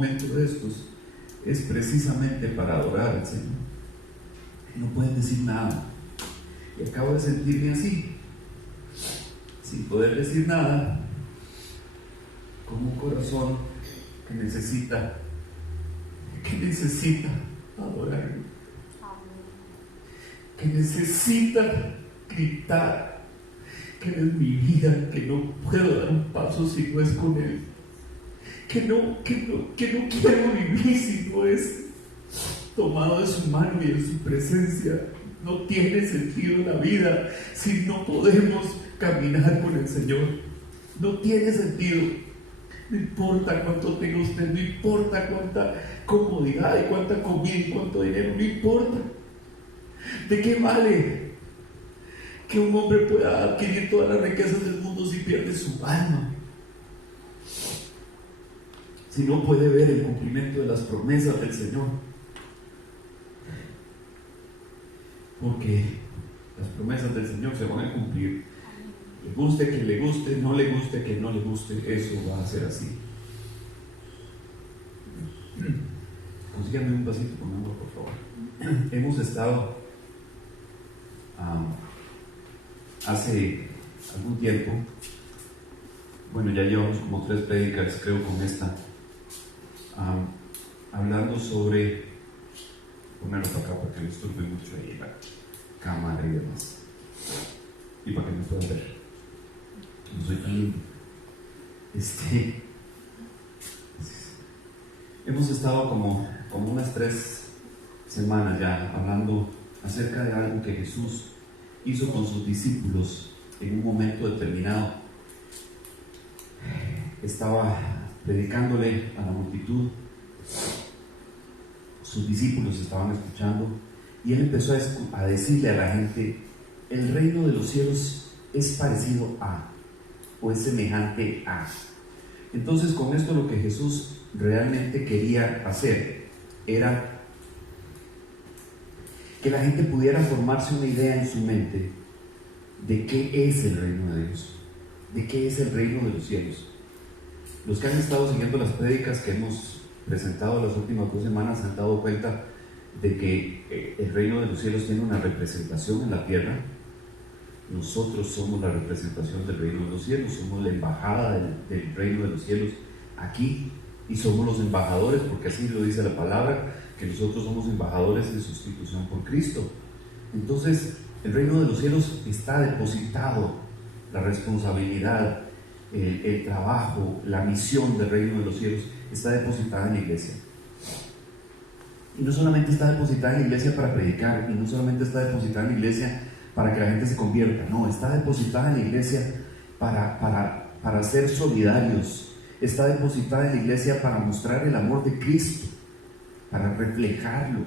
momento de estos es precisamente para adorar al Señor. No pueden decir nada. Y acabo de sentirme así, sin poder decir nada, con un corazón que necesita adorar, que necesita gritar que Él es mi vida, que no puedo dar un paso si no es con Él, que no quiero vivir si no es tomado de su mano y en su presencia. No tiene sentido la vida si no podemos caminar con el Señor. No tiene sentido. No importa cuánto tenga usted, no importa cuánta comodidad y cuánta comida y cuánto dinero, no importa. ¿De qué vale que un hombre pueda adquirir todas las riquezas del mundo si pierde su alma? Si no puede ver el cumplimiento de las promesas del Señor. Porque las promesas del Señor se van a cumplir. Le guste que le guste, no le guste que no le guste, eso va a ser así. Consíganme un vasito con agua, por favor. Hemos estado hace algún tiempo, bueno, ya llevamos como 3 prédicas, creo, con esta, hablando sobre, ponerlo para acá para que no estorbe mucho ahí la cámara y demás, y para que me puedan ver. No soy tan lindo. Hemos estado como unas 3 semanas ya hablando acerca de algo que Jesús hizo con sus discípulos en un momento determinado. Estaba predicándole a la multitud, sus discípulos estaban escuchando y él empezó a decirle a la gente: el reino de los cielos es parecido a, o es semejante a. Entonces, con esto lo que Jesús realmente quería hacer era que la gente pudiera formarse una idea en su mente de qué es el reino de Dios, de qué es el reino de los cielos. Los que han estado siguiendo las prédicas que hemos presentado las últimas 2 semanas se han dado cuenta de que el reino de los cielos tiene una representación en la tierra. Nosotros somos la representación del reino de los cielos, somos la embajada del reino de los cielos aquí, y somos los embajadores, porque así lo dice la palabra, que nosotros somos embajadores en sustitución por Cristo. Entonces, el reino de los cielos está depositado, la responsabilidad, el trabajo, la misión del reino de los cielos está depositada en la iglesia. Y no solamente está depositada en la iglesia para predicar, y no solamente está depositada en la iglesia para que la gente se convierta, no, está depositada en la iglesia para ser solidarios, está depositada en la iglesia para mostrar el amor de Cristo, para reflejarlo.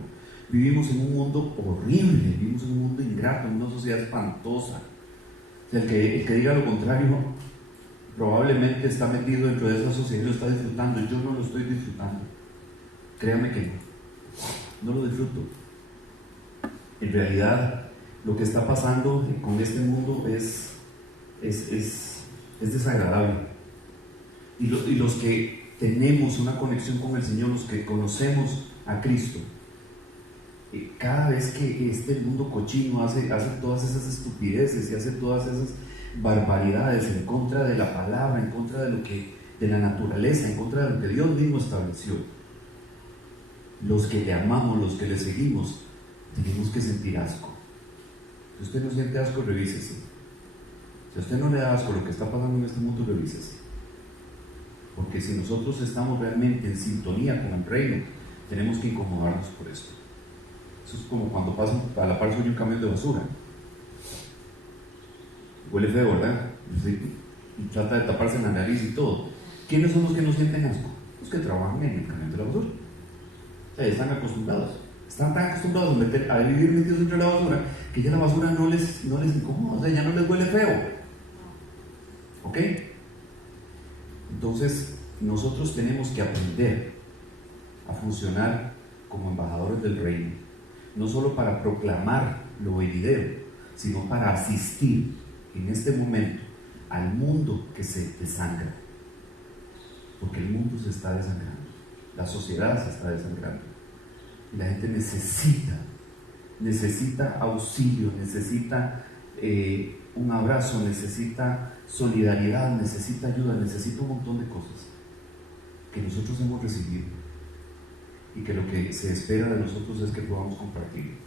Vivimos en un mundo horrible, vivimos en un mundo ingrato, en una sociedad espantosa. O sea, el que diga lo contrario probablemente está metido dentro de esa sociedad y lo está disfrutando. Yo no lo estoy disfrutando, créame que no lo disfruto. En realidad, lo que está pasando con este mundo es desagradable. Y los que tenemos una conexión con el Señor, los que conocemos a Cristo, cada vez que este mundo cochino hace todas esas estupideces y hace todas esas barbaridades en contra de la palabra, en contra de la naturaleza, en contra de lo que Dios mismo estableció, los que le amamos, los que le seguimos, tenemos que sentir asco. Si usted no siente asco, revísese. Si a usted no le da asco lo que está pasando en este mundo, revísese. Porque si nosotros estamos realmente en sintonía con el reino, tenemos que incomodarnos por esto. Eso es como cuando pasa a la par suya un camión de basura. Huele feo, ¿verdad? Y trata de taparse en la nariz y todo. ¿Quiénes son los que no sienten asco? Los que trabajan en el camión de la basura. O sea, están acostumbrados. Están tan acostumbrados a vivir metidos dentro de la basura que ya la basura no les incomoda, o sea, ya no les huele feo. ¿Ok? Entonces, nosotros tenemos que aprender a funcionar como embajadores del reino, no solo para proclamar lo venidero, sino para asistir en este momento al mundo que se desangra, porque el mundo se está desangrando. La sociedad se está desangrando. Y la gente necesita auxilio, necesita un abrazo, necesita solidaridad, necesita ayuda, necesita un montón de cosas que nosotros hemos recibido y que lo que se espera de nosotros es que podamos compartir.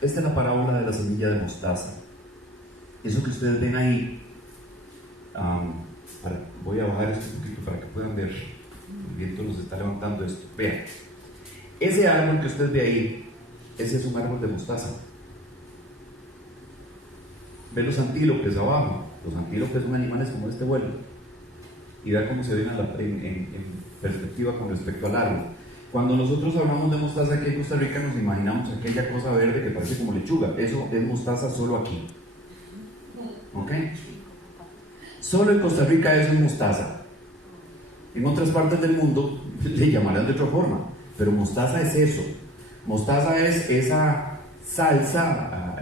Esta es la parábola de la semilla de mostaza. Eso que ustedes ven ahí, voy a bajar esto un poquito para que puedan ver. El viento nos está levantando esto. Vean, ese árbol que usted ve ahí, ese es un árbol de mostaza. Ve los antílopes abajo. Los antílopes son animales como este vuelo. Y vea cómo se ven en perspectiva con respecto al árbol. Cuando nosotros hablamos de mostaza aquí en Costa Rica, nos imaginamos aquella cosa verde que parece como lechuga. Eso es mostaza solo aquí. ¿Ok? Solo en Costa Rica eso es mostaza. En otras partes del mundo le llamarán de otra forma, pero mostaza es eso. Mostaza es esa salsa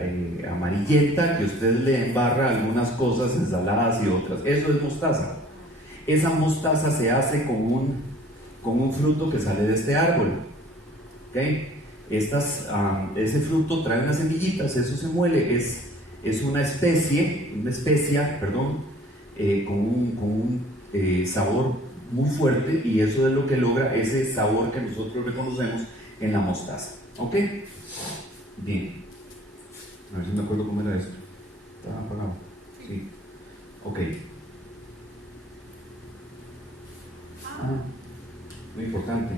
amarillenta que usted le embarra algunas cosas, ensaladas y otras. Eso es mostaza. Esa mostaza se hace con un fruto que sale de este árbol. ¿Okay? Ese fruto trae unas semillitas, eso se muele, es una especia, con un sabor muy fuerte, y eso es lo que logra ese sabor que nosotros reconocemos en la mostaza. ¿Ok? Bien. A ver si me acuerdo cómo era esto. ¿Estaba apagado? Sí. Ok. Muy importante.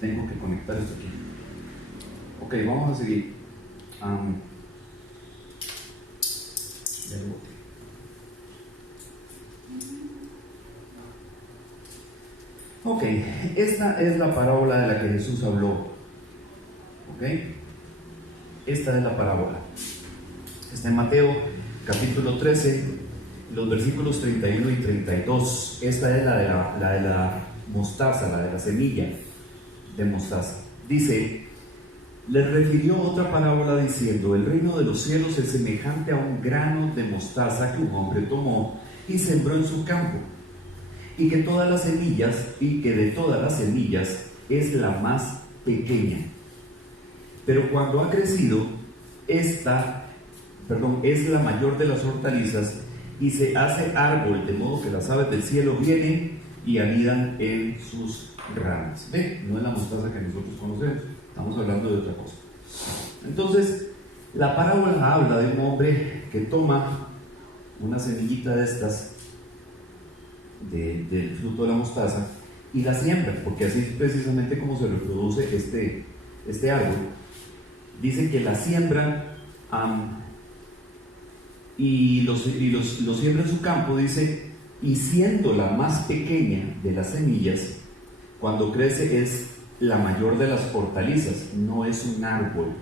Tengo que conectar esto aquí. Ok, vamos a seguir. Ok, esta es la parábola de la que Jesús habló. Ok, esta es la parábola. Está en Mateo capítulo 13, los versículos 31 y 32. Esta es la de la mostaza, la de la semilla de mostaza. Dice: les refirió otra parábola diciendo: el reino de los cielos es semejante a un grano de mostaza que un hombre tomó y sembró en su campo, y que de todas las semillas es la más pequeña, pero cuando ha crecido es la mayor de las hortalizas y se hace árbol, de modo que las aves del cielo vienen y anidan en sus ramas. ¿Ve? No es la mostaza que nosotros conocemos, estamos hablando de otra cosa. Entonces, la parábola habla de un hombre que toma una semillita de estas, del fruto de la mostaza, y la siembra, porque así es precisamente como se reproduce este árbol. Dice que la siembra y lo siembra en su campo, dice, y siendo la más pequeña de las semillas, cuando crece es la mayor de las hortalizas. No es un árbol,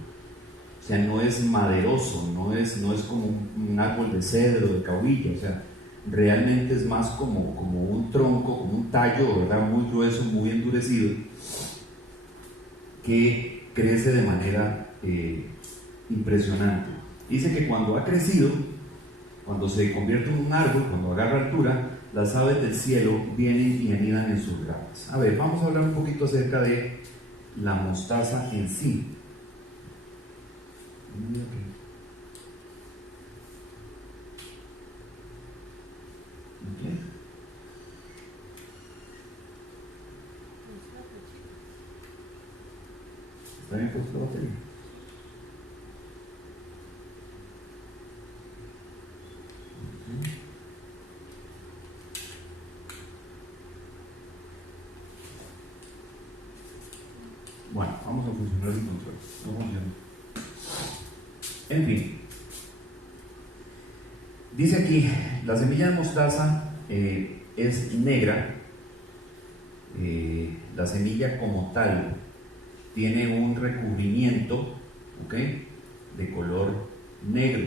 o sea, no es maderoso, no es como un árbol de cedro, de caoba, o sea, realmente es más como un tronco, como un tallo, ¿verdad? Muy grueso, muy endurecido, que crece de manera impresionante. Dice que cuando ha crecido, cuando se convierte en un árbol, cuando agarra altura, las aves del cielo vienen y anidan en sus ramas. A ver, vamos a hablar un poquito acerca de la mostaza en sí. Okay. ¿Está bien puesta la batería? Bueno, vamos a funcionar el control. No funciona. En fin, dice aquí, la semilla de mostaza es negra. La semilla como tal tiene un recubrimiento, ¿ok?, de color negro.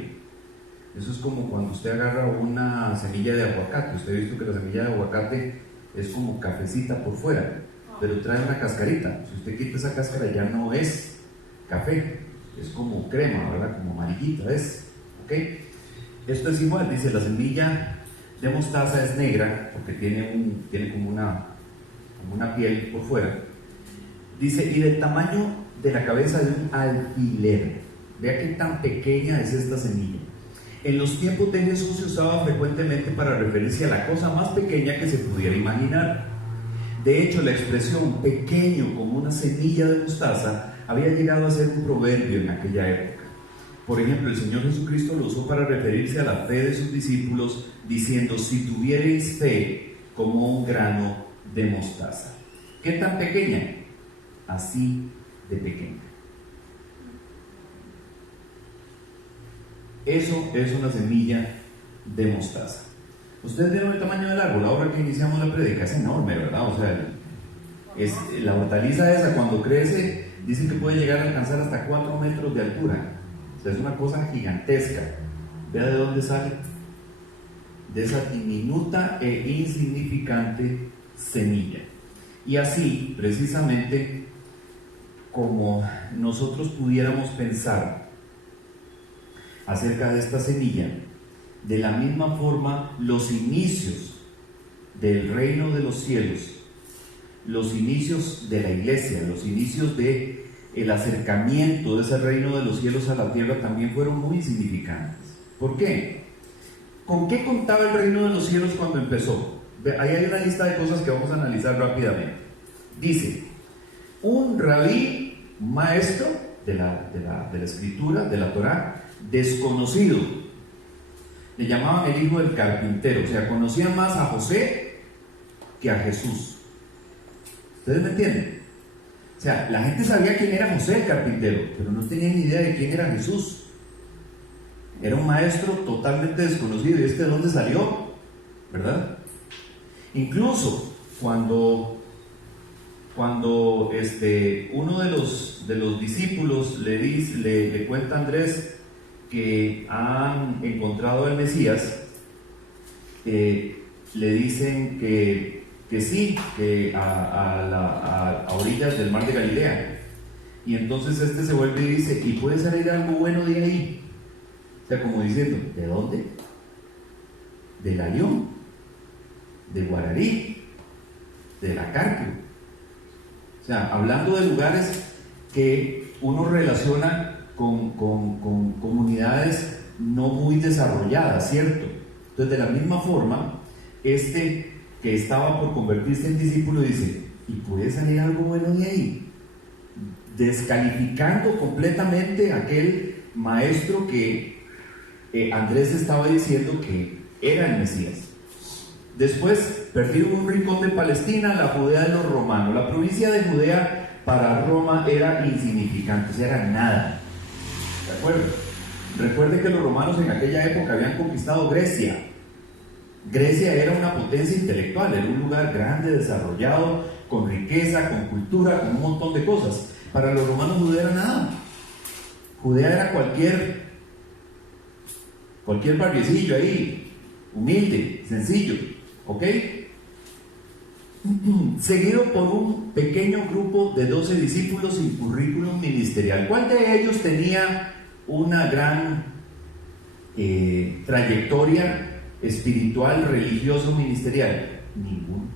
Eso es como cuando usted agarra una semilla de aguacate. Usted ha visto que la semilla de aguacate es como cafecita por fuera, pero trae una cascarita. Si usted quita esa cáscara ya no es café, es como crema, ¿verdad? Como amarillita es, ¿ok? Esto es igual, dice, la semilla de mostaza es negra porque tiene como como una piel por fuera. Dice, y del tamaño de la cabeza de un alfiler. Vea qué tan pequeña es esta semilla. En los tiempos de Jesús se usaba frecuentemente para referirse a la cosa más pequeña que se pudiera imaginar. De hecho, la expresión pequeño como una semilla de mostaza había llegado a ser un proverbio en aquella época. Por ejemplo, el Señor Jesucristo lo usó para referirse a la fe de sus discípulos, diciendo, si tuvierais fe como un grano de mostaza. ¿Qué tan pequeña? Así de pequeña. Eso es una semilla de mostaza. Ustedes vieron el tamaño del árbol, ahora que iniciamos la prédica, es enorme, ¿verdad? O sea, la hortaliza esa cuando crece, dicen que puede llegar a alcanzar hasta 4 metros de altura. O sea, es una cosa gigantesca. Vea de dónde sale. De esa diminuta e insignificante semilla. Y así, precisamente, como nosotros pudiéramos pensar acerca de esta semilla, de la misma forma los inicios del reino de los cielos, los inicios de la iglesia, los inicios de el acercamiento de ese reino de los cielos a la tierra también fueron muy insignificantes. ¿Por qué? ¿Con qué contaba el reino de los cielos cuando empezó? Ahí hay una lista de cosas que vamos a analizar rápidamente. Dice, un rabí, un maestro de la escritura, de la Torá, desconocido. Le llamaban el hijo del carpintero, o sea, conocían más a José que a Jesús. ¿Ustedes me entienden? O sea, la gente sabía quién era José el carpintero, pero no tenían ni idea de quién era Jesús. Era un maestro totalmente desconocido. ¿Y de dónde salió? ¿Verdad? Incluso cuando uno de los discípulos le cuenta a Andrés que han encontrado al Mesías, le dicen que sí, que a orillas del mar de Galilea. Y entonces se vuelve y dice, ¿y puede salir algo bueno de ahí? O sea, como diciendo, ¿de dónde? De Layún, de Guararí, de La Carpio. O sea, hablando de lugares que uno relaciona con comunidades no muy desarrolladas, ¿cierto? Entonces, de la misma forma, que estaba por convertirse en discípulo dice, ¿y puede salir algo bueno de ahí? Descalificando completamente a aquel maestro que Andrés estaba diciendo que era el Mesías. Después, perdido un rincón de Palestina, la Judea de los romanos. La provincia de Judea para Roma era insignificante, o sea, era nada. ¿De acuerdo? Recuerde que los romanos en aquella época habían conquistado Grecia. Grecia era una potencia intelectual, era un lugar grande, desarrollado, con riqueza, con cultura, con un montón de cosas. Para los romanos Judea era nada. Judea era cualquier barriecillo ahí, humilde, sencillo, ¿ok? Seguido por un pequeño grupo de 12 discípulos sin currículum ministerial. ¿Cuál de ellos tenía una gran trayectoria espiritual, religioso, ministerial? Ninguno.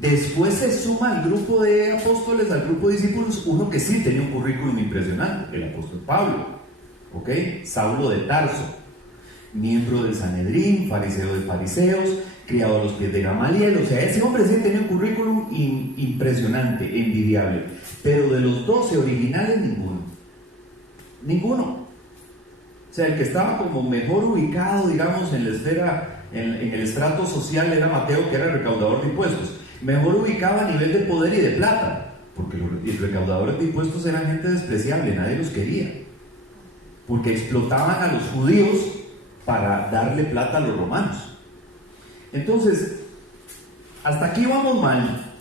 Después se suma al grupo de apóstoles, al grupo de discípulos, uno que sí tenía un currículum impresionante, el apóstol Pablo, ¿ok? Saulo de Tarso, miembro del Sanedrín, fariseo de fariseos, criado a los pies de Gamaliel. O sea, ese hombre sí tenía un currículum impresionante, envidiable, pero de los 12 originales, ninguno. O sea, el que estaba como mejor ubicado, digamos, en la esfera, en el estrato social, era Mateo, que era el recaudador de impuestos. Mejor ubicado a nivel de poder y de plata, porque los recaudadores de impuestos eran gente despreciable, nadie los quería, porque explotaban a los judíos para darle plata a los romanos. Entonces, hasta aquí vamos mal.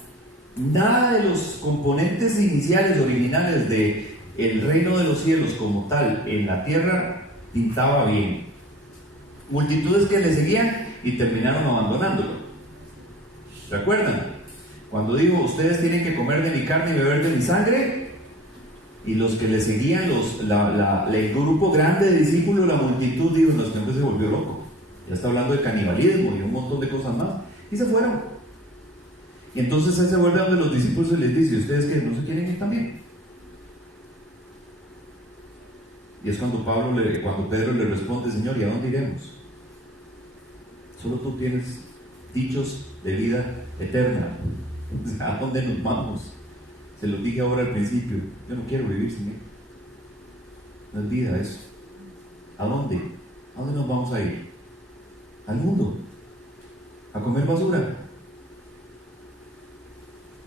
Nada de los componentes iniciales, originales de el reino de los cielos como tal en la tierra pintaba bien. Multitudes que le seguían y terminaron abandonándolo. ¿Se acuerdan? Cuando dijo, ustedes tienen que comer de mi carne y beber de mi sangre, y los que le seguían, el grupo grande de discípulos, la multitud, dijo, este hombre se volvió loco, ya está hablando de canibalismo y un montón de cosas más, y se fueron. Y entonces él se vuelve a donde los discípulos y les dice: ¿ustedes que no se quieren ir también? Y es cuando Pedro le responde: Señor, ¿y a dónde iremos? Solo tú tienes dichos de vida eterna. ¿A dónde nos vamos? Se lo dije ahora al principio: yo no quiero vivir sin él. No es vida eso. ¿A dónde? ¿A dónde nos vamos a ir? Al mundo. ¿A comer basura?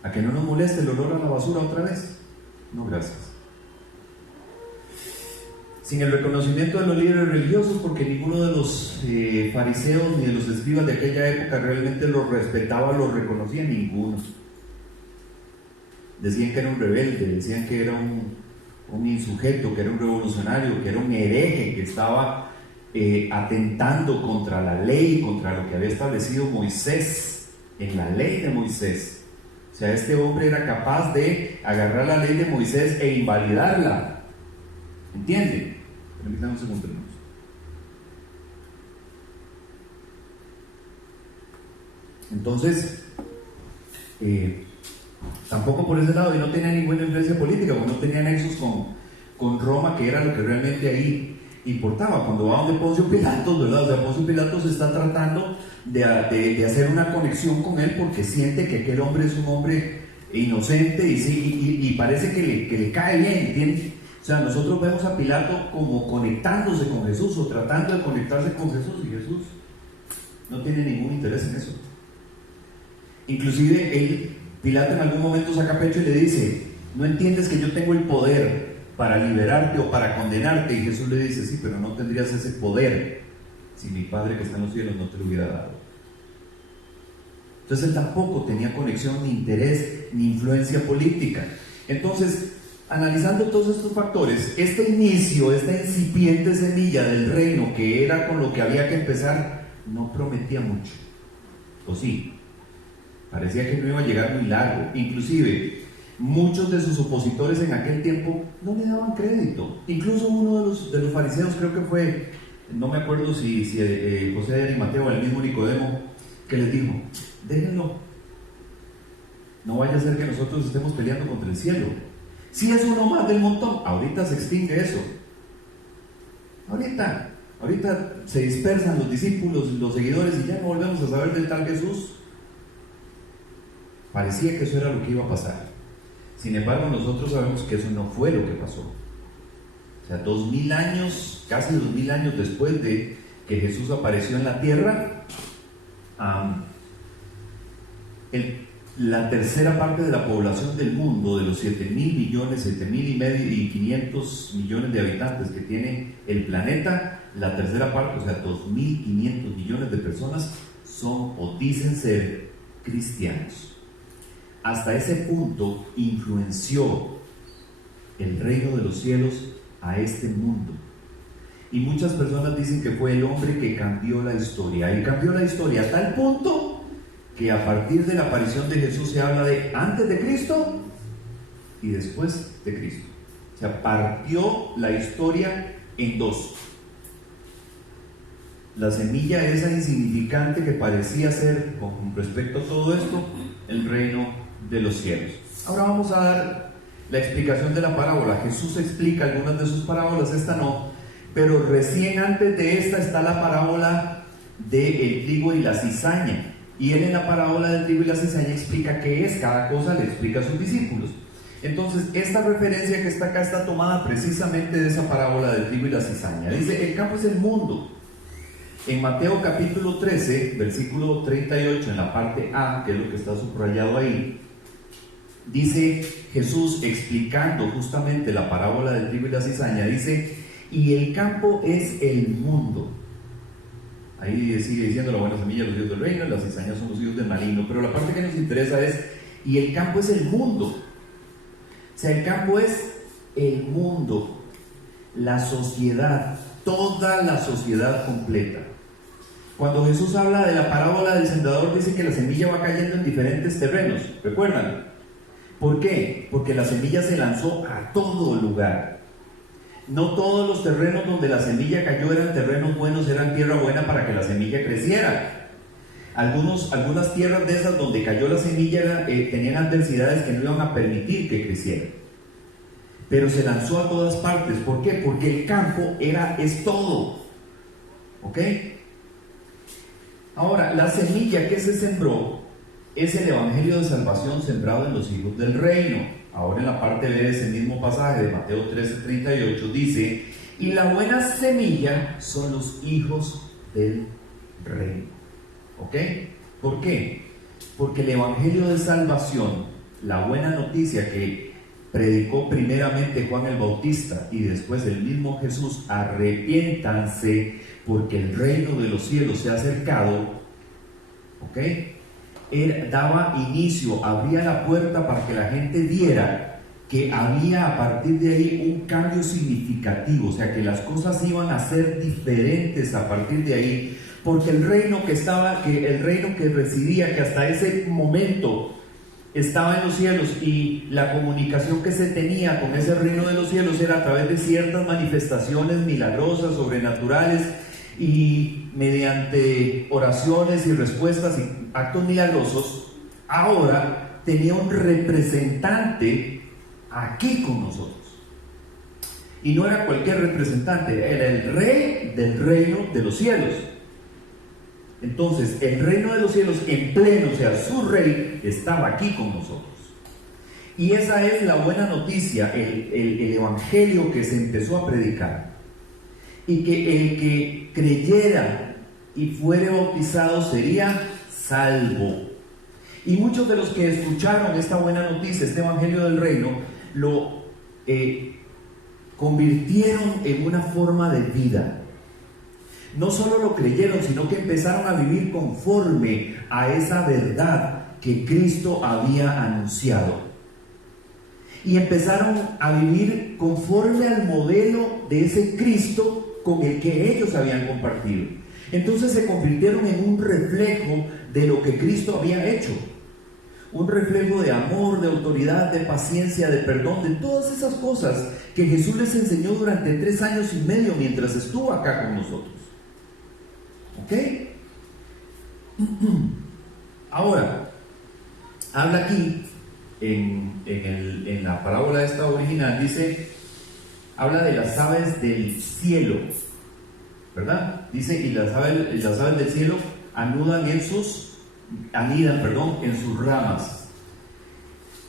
¿A que no nos moleste el olor a la basura otra vez? No, gracias. Sin el reconocimiento de los líderes religiosos, porque ninguno de los fariseos ni de los escribas de aquella época realmente los respetaba, los reconocía, ninguno. Decían que era un rebelde, decían que era un insujeto, que era un revolucionario, que era un hereje, que estaba atentando contra la ley, contra lo que había establecido Moisés, en la ley de Moisés. O sea, este hombre era capaz de agarrar la ley de Moisés e invalidarla. ¿Entienden? Permítanme un segundo, hermanos. Entonces, tampoco por ese lado, y no tenía ninguna influencia política, porque no tenía nexos con Roma, que era lo que realmente ahí importaba. Cuando va donde Poncio Pilatos, ¿verdad? O sea, Poncio Pilatos está tratando de hacer una conexión con él, porque siente que aquel hombre es un hombre inocente y parece que le cae bien, ¿entiendes? O sea, nosotros vemos a Pilato como conectándose con Jesús o tratando de conectarse con Jesús, y Jesús no tiene ningún interés en eso. Inclusive Pilato en algún momento saca pecho y le dice: ¿no entiendes que yo tengo el poder para liberarte o para condenarte? Y Jesús le dice: sí, pero no tendrías ese poder si mi Padre que está en los cielos no te lo hubiera dado. Entonces él tampoco tenía conexión, ni interés, ni influencia política. Entonces, analizando todos estos factores, este inicio, esta incipiente semilla del reino, que era con lo que había que empezar, no prometía mucho. ¿O sí? Parecía que no iba a llegar muy largo. Inclusive, muchos de sus opositores en aquel tiempo no le daban crédito. Incluso uno de los fariseos, creo que fue, no me acuerdo si José de Arimateo o el mismo Nicodemo, que les dijo: déjenlo, no vaya a ser que nosotros estemos peleando contra el cielo. Si es uno más del montón, ahorita se extingue eso. Ahorita se dispersan los discípulos, los seguidores, y ya no volvemos a saber del tal Jesús. Parecía que eso era lo que iba a pasar. Sin embargo, nosotros sabemos que eso no fue lo que pasó. O sea, 2000 años, casi 2000 años después de que Jesús apareció en la tierra, la tercera parte de la población del mundo, de los 7.000 millones, 7.500 millones de habitantes que tiene el planeta, la tercera parte, o sea, 2.500 millones de personas son o dicen ser cristianos. Hasta ese punto influenció el reino de los cielos a este mundo. Y muchas personas dicen que fue el hombre que cambió la historia. Y cambió la historia a tal punto que a partir de la aparición de Jesús se habla de antes de Cristo y después de Cristo. O sea, partió la historia en dos. La semilla esa insignificante que parecía ser, con respecto a todo esto, el reino de los cielos. Ahora vamos a dar la explicación de la parábola. Jesús explica algunas de sus parábolas, esta no, pero recién antes de esta está la parábola del trigo y la cizaña. Y él en la parábola del trigo y la cizaña explica qué es cada cosa, le explica a sus discípulos. Entonces, esta referencia que está acá está tomada precisamente de esa parábola del trigo y la cizaña. Dice: el campo es el mundo. En Mateo capítulo 13, versículo 38, en la parte A, que es lo que está subrayado ahí, dice Jesús explicando justamente la parábola del trigo y la cizaña, dice: y el campo es el mundo. Ahí sigue diciendo: la buena semilla, los hijos del reino, las cizañas son los hijos del maligno. Pero la parte que nos interesa es: y el campo es el mundo. O sea, el campo es el mundo, la sociedad, toda la sociedad completa. Cuando Jesús habla de la parábola del sembrador, dice que la semilla va cayendo en diferentes terrenos. ¿Recuerdan? ¿Por qué? Porque la semilla se lanzó a todo lugar. No todos los terrenos donde la semilla cayó eran terrenos buenos, eran tierra buena para que la semilla creciera. Algunas tierras de esas donde cayó la semilla tenían adversidades que no iban a permitir que creciera. Pero se lanzó a todas partes. ¿Por qué? Porque el campo es todo. ¿Ok? Ahora, la semilla que se sembró es el evangelio de salvación sembrado en los hijos del reino. Ahora en la parte B de ese mismo pasaje de Mateo 13:38 dice: y la buena semilla son los hijos del reino. ¿Ok? ¿Por qué? Porque el evangelio de salvación, la buena noticia que predicó primeramente Juan el Bautista y después el mismo Jesús: arrepiéntanse porque el reino de los cielos se ha acercado. ¿Ok? Él daba inicio, abría la puerta para que la gente viera que había a partir de ahí un cambio significativo, o sea que las cosas iban a ser diferentes a partir de ahí, porque el reino que residía, que hasta ese momento estaba en los cielos, y la comunicación que se tenía con ese reino de los cielos era a través de ciertas manifestaciones milagrosas, sobrenaturales, y mediante oraciones y respuestas y actos milagrosos. Ahora tenía un representante aquí con nosotros, y no era cualquier representante, era el rey del reino de los cielos. Entonces el reino de los cielos en pleno, o sea, su rey estaba aquí con nosotros. Y esa es la buena noticia, el evangelio que se empezó a predicar, y que el que creyera y fuere bautizado sería salvo. Y muchos de los que escucharon esta buena noticia, este evangelio del reino, lo convirtieron en una forma de vida. No solo lo creyeron, sino que empezaron a vivir conforme a esa verdad que Cristo había anunciado. Y empezaron a vivir conforme al modelo de ese Cristo con el que ellos habían compartido. Entonces se convirtieron en un reflejo de lo que Cristo había hecho. Un reflejo de amor, de autoridad, de paciencia, de perdón, de todas esas cosas que Jesús les enseñó durante 3 años y medio mientras estuvo acá con nosotros. ¿Ok? Ahora, habla aquí en la parábola esta original, habla de las aves del cielo, ¿verdad? Dice: y las aves del cielo anidan en sus ramas.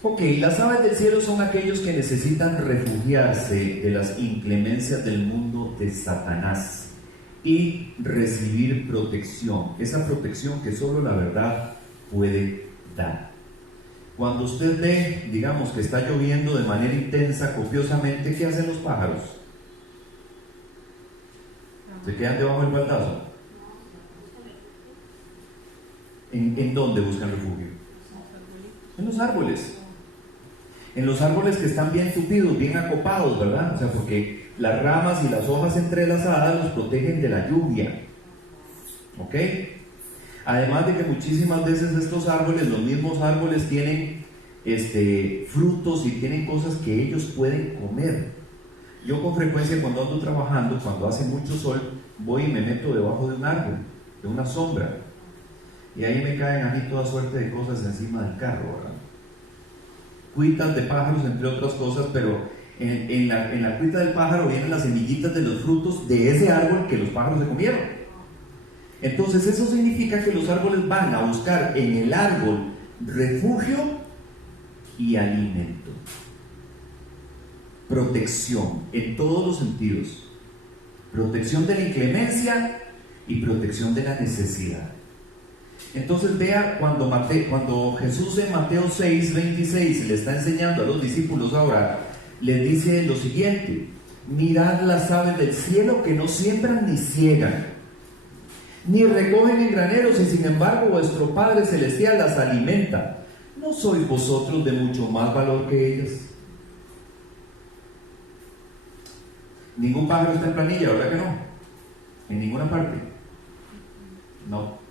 Ok, las aves del cielo son aquellos que necesitan refugiarse de las inclemencias del mundo de Satanás y recibir protección, esa protección que solo la verdad puede dar. Cuando usted ve, digamos, que está lloviendo de manera intensa, copiosamente, ¿qué hacen los pájaros? ¿Se quedan debajo del baldazo? ¿En dónde buscan refugio? En los árboles. En los árboles que están bien tupidos, bien acopados, ¿verdad? O sea, porque las ramas y las hojas entrelazadas los protegen de la lluvia. ¿Ok? Además de que muchísimas veces estos árboles, los mismos árboles, tienen frutos y tienen cosas que ellos pueden comer. Yo con frecuencia, cuando ando trabajando, cuando hace mucho sol, voy y me meto debajo de un árbol, de una sombra, y ahí me caen a mí toda suerte de cosas encima del carro, ¿verdad? Cuitas de pájaros, entre otras cosas, pero en la cuita del pájaro vienen las semillitas de los frutos de ese árbol que los pájaros se comieron. Entonces eso significa que los árboles van a buscar en el árbol refugio y alimento, protección en todos los sentidos, protección de la inclemencia y protección de la necesidad. Entonces vea cuando Jesús en Mateo 6:26 le está enseñando a los discípulos a orar, les dice lo siguiente: mirad las aves del cielo, que no siembran ni ciegan, ni recogen en graneros, y sin embargo vuestro Padre Celestial las alimenta. ¿No sois vosotros de mucho más valor que ellas? Ningún pájaro está en planilla, ¿verdad que no? En ninguna parte. No.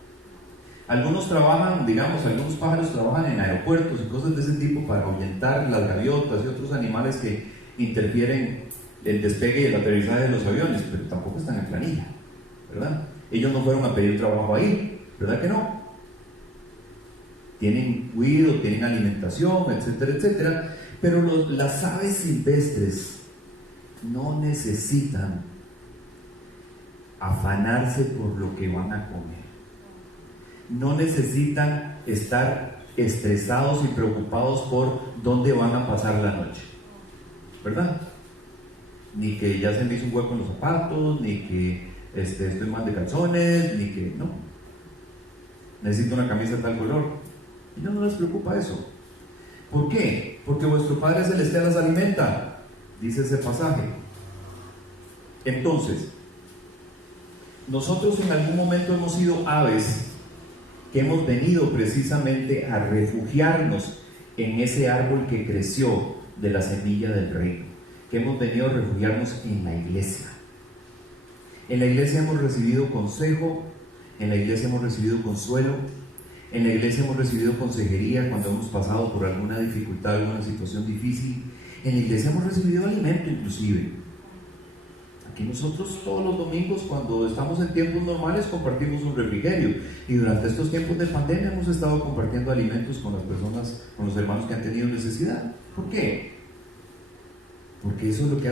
Algunos pájaros trabajan en aeropuertos y cosas de ese tipo para ahuyentar las gaviotas y otros animales que interfieren el despegue y el aterrizaje de los aviones, pero tampoco están en planilla, ¿verdad? Ellos no fueron a pedir trabajo ahí, ¿verdad que no? tienen cuidado, tienen alimentación, etcétera, etcétera, pero las aves silvestres no necesitan afanarse por lo que van a comer, no necesitan estar estresados y preocupados por dónde van a pasar la noche, ¿verdad? Ni que ya se me hizo un hueco en los zapatos, ni que estoy mal de calzones, ni que no, necesito una camisa de tal color. Y no les preocupa eso. ¿Por qué? Porque vuestro Padre Celestial las alimenta, dice ese pasaje. Entonces, nosotros en algún momento hemos sido aves que hemos venido precisamente a refugiarnos en ese árbol que creció de la semilla del reino, que hemos venido a refugiarnos en la iglesia. En la iglesia hemos recibido consejo, en la iglesia hemos recibido consuelo, en la iglesia hemos recibido consejería cuando hemos pasado por alguna dificultad, alguna situación difícil. En la iglesia hemos recibido alimento inclusive. Aquí nosotros todos los domingos, cuando estamos en tiempos normales, compartimos un refrigerio, y durante estos tiempos de pandemia hemos estado compartiendo alimentos con las personas, con los hermanos que han tenido necesidad. ¿Por qué? Porque eso es lo que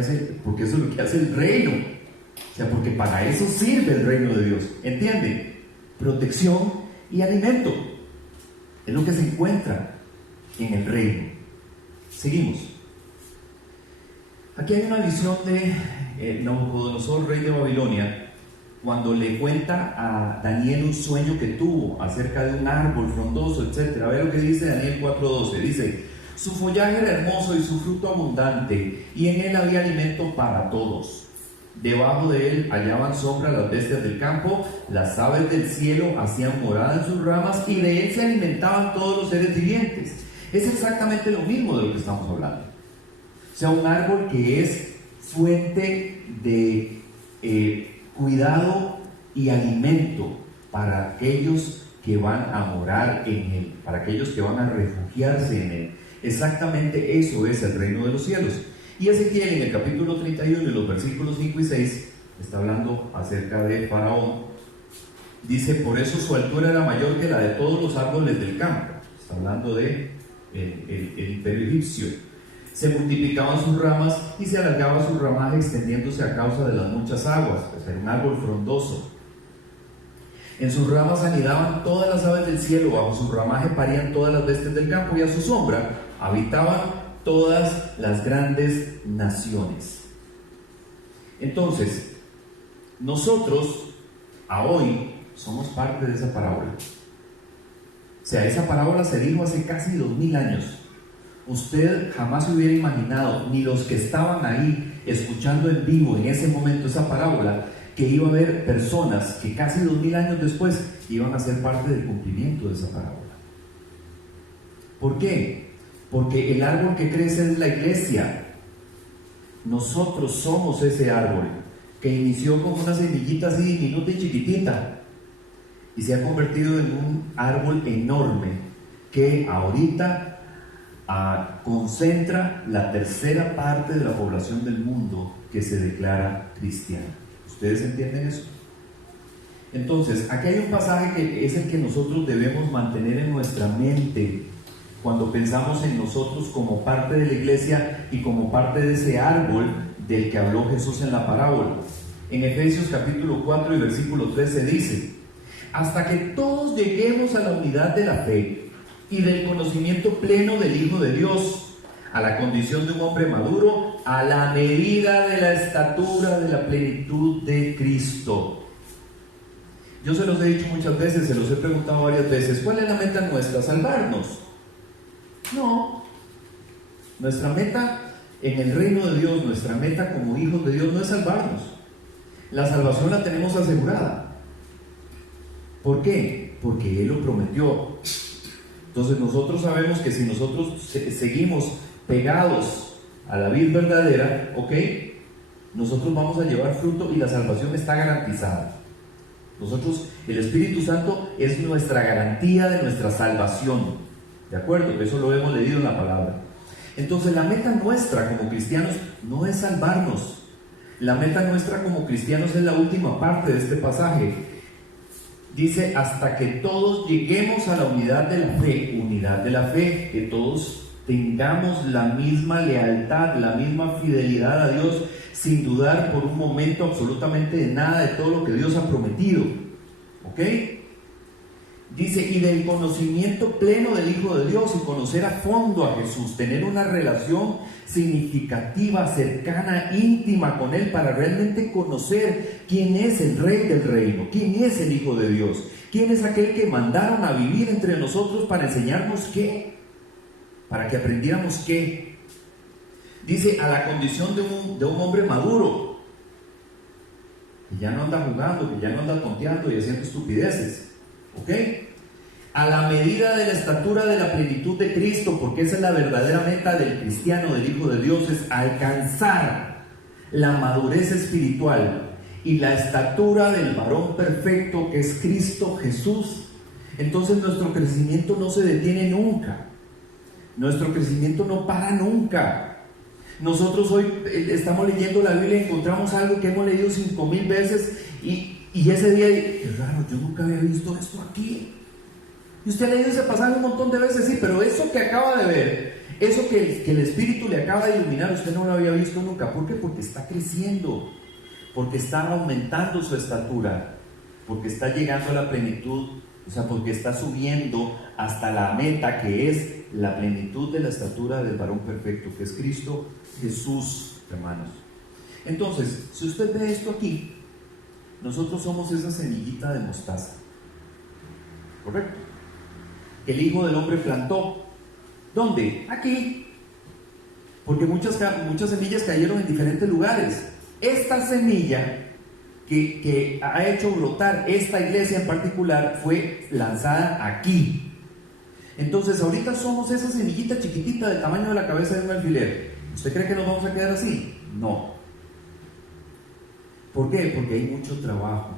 hace el reino. O sea, porque para eso sirve el reino de Dios. ¿Entienden? Protección y alimento es lo que se encuentra en el reino. Seguimos. Aquí hay una visión de Nabucodonosor, rey de Babilonia, cuando le cuenta a Daniel un sueño que tuvo acerca de un árbol frondoso, etc. A ver lo que dice Daniel 4:12. Dice: su follaje era hermoso y su fruto abundante, y en él había alimento para todos. Debajo de él hallaban sombra las bestias del campo, las aves del cielo hacían morada en sus ramas, y de él se alimentaban todos los seres vivientes. Es exactamente lo mismo de lo que estamos hablando. O sea, un árbol que es fuente de cuidado y alimento para aquellos que van a morar en él, para aquellos que van a refugiarse en él. Exactamente eso es el reino de los cielos. Y Ezequiel en el capítulo 31 y los versículos 5 y 6 está hablando acerca de Faraón. Dice: por eso su altura era mayor que la de todos los árboles del campo. Está hablando de el imperio egipcio. Se multiplicaban sus ramas y se alargaba su ramaje, extendiéndose a causa de las muchas aguas. Pues era un árbol frondoso. En sus ramas anidaban todas las aves del cielo, bajo su ramaje parían todas las bestias del campo, y a su sombra habitaban todas las grandes naciones. Entonces, nosotros a hoy somos parte de esa parábola. O sea, esa parábola se dijo hace casi 2000 años. Usted jamás se hubiera imaginado, ni los que estaban ahí escuchando en vivo en ese momento esa parábola, que iba a haber personas que casi 2000 años después iban a ser parte del cumplimiento de esa parábola. ¿Por qué? Porque el árbol que crece es la iglesia. Nosotros somos ese árbol que inició como una semillita así diminuta y chiquitita, y se ha convertido en un árbol enorme que ahorita concentra la tercera parte de la población del mundo que se declara cristiana. ¿Ustedes entienden eso? Entonces, aquí hay un pasaje que es el que nosotros debemos mantener en nuestra mente cuando pensamos en nosotros como parte de la iglesia y como parte de ese árbol del que habló Jesús en la parábola. En Efesios capítulo 4 y versículo 13 dice: hasta que todos lleguemos a la unidad de la fe y del conocimiento pleno del Hijo de Dios, a la condición de un hombre maduro, a la medida de la estatura de la plenitud de Cristo. Yo se los he dicho muchas veces, se los he preguntado varias veces: ¿cuál es la meta nuestra? ¿Salvarnos? No. Nuestra meta en el reino de Dios, nuestra meta como hijos de Dios no es salvarnos. La salvación la tenemos asegurada. ¿Por qué? Porque Él lo prometió. Entonces nosotros sabemos que si nosotros seguimos pegados a la vid verdadera, ¿ok? Nosotros vamos a llevar fruto y la salvación está garantizada. Nosotros, el Espíritu Santo es nuestra garantía de nuestra salvación. ¿De acuerdo? Eso lo hemos leído en la palabra. Entonces la meta nuestra como cristianos no es salvarnos. La meta nuestra como cristianos es la última parte de este pasaje. Dice, hasta que todos lleguemos a la unidad de la fe, que todos tengamos la misma lealtad, la misma fidelidad a Dios, sin dudar por un momento absolutamente de nada de todo lo que Dios ha prometido. ¿Ok? Dice, y del conocimiento pleno del Hijo de Dios, y conocer a fondo a Jesús, tener una relación significativa, cercana, íntima con Él, para realmente conocer quién es el Rey del reino, quién es el Hijo de Dios, quién es aquel que mandaron a vivir entre nosotros para enseñarnos qué, para que aprendiéramos qué. Dice, a la condición de un hombre maduro, que ya no anda jugando, que ya no anda tonteando y haciendo estupideces. ¿Ok? A la medida de la estatura de la plenitud de Cristo, porque esa es la verdadera meta del cristiano, del Hijo de Dios, es alcanzar la madurez espiritual y la estatura del varón perfecto, que es Cristo Jesús. Entonces nuestro crecimiento no se detiene nunca, nuestro crecimiento no para nunca. Nosotros hoy estamos leyendo la Biblia y encontramos algo que hemos leído 5,000 veces y ese día, es raro, yo nunca había visto esto aquí. Y usted ha leído ese pasaje un montón de veces, sí, pero eso que acaba de ver, eso que el Espíritu le acaba de iluminar, usted no lo había visto nunca. ¿Por qué? Porque está creciendo, porque está aumentando su estatura, porque está llegando a la plenitud, o sea, porque está subiendo hasta la meta, que es la plenitud de la estatura del varón perfecto, que es Cristo Jesús, hermanos. Entonces, si usted ve esto aquí, nosotros somos esa semillita de mostaza, ¿correcto? Que el Hijo del Hombre plantó. ¿Dónde? Aquí. Porque muchas semillas cayeron en diferentes lugares. Esta semilla que ha hecho brotar esta iglesia en particular fue lanzada aquí. Entonces ahorita somos esa semillita chiquitita del tamaño de la cabeza de un alfiler. ¿Usted cree que nos vamos a quedar así? No. ¿Por qué? Porque hay mucho trabajo.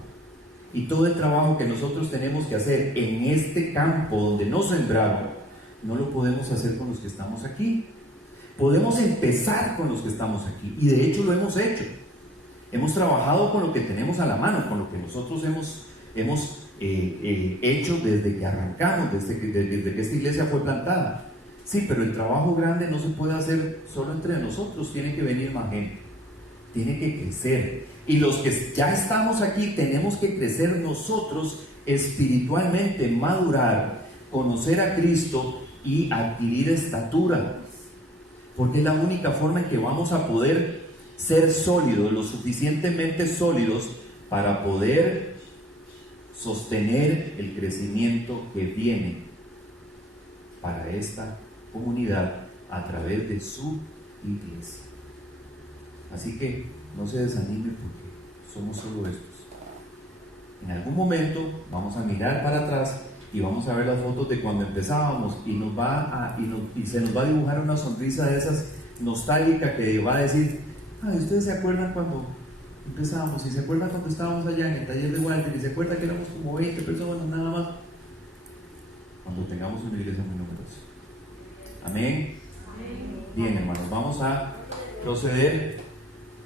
Y todo el trabajo que nosotros tenemos que hacer en este campo donde no sembraron, no lo podemos hacer con los que estamos aquí. Podemos empezar con los que estamos aquí. Y de hecho lo hemos hecho. Hemos trabajado con lo que tenemos a la mano, con lo que nosotros hemos hecho desde que arrancamos, desde que esta iglesia fue plantada. Sí, pero el trabajo grande no se puede hacer solo entre nosotros, tiene que venir más gente, tiene que crecer. Y los que ya estamos aquí tenemos que crecer nosotros espiritualmente, madurar, conocer a Cristo y adquirir estatura, porque es la única forma en que vamos a poder ser sólidos, lo suficientemente sólidos para poder sostener el crecimiento que viene para esta comunidad a través de su iglesia. Así que no se desanime, porque somos solo estos. En algún momento vamos a mirar para atrás y vamos a ver las fotos de cuando empezábamos y se nos va a dibujar una sonrisa de esas nostálgica que va a decir: ay, ustedes se acuerdan cuando empezábamos, y se acuerdan cuando estábamos allá en el taller de Walter, y se acuerdan que éramos como 20 personas nada más. Cuando tengamos una iglesia muy numerosa. Amén. Bien, hermanos, vamos a proceder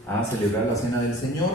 a celebrar la cena del Señor.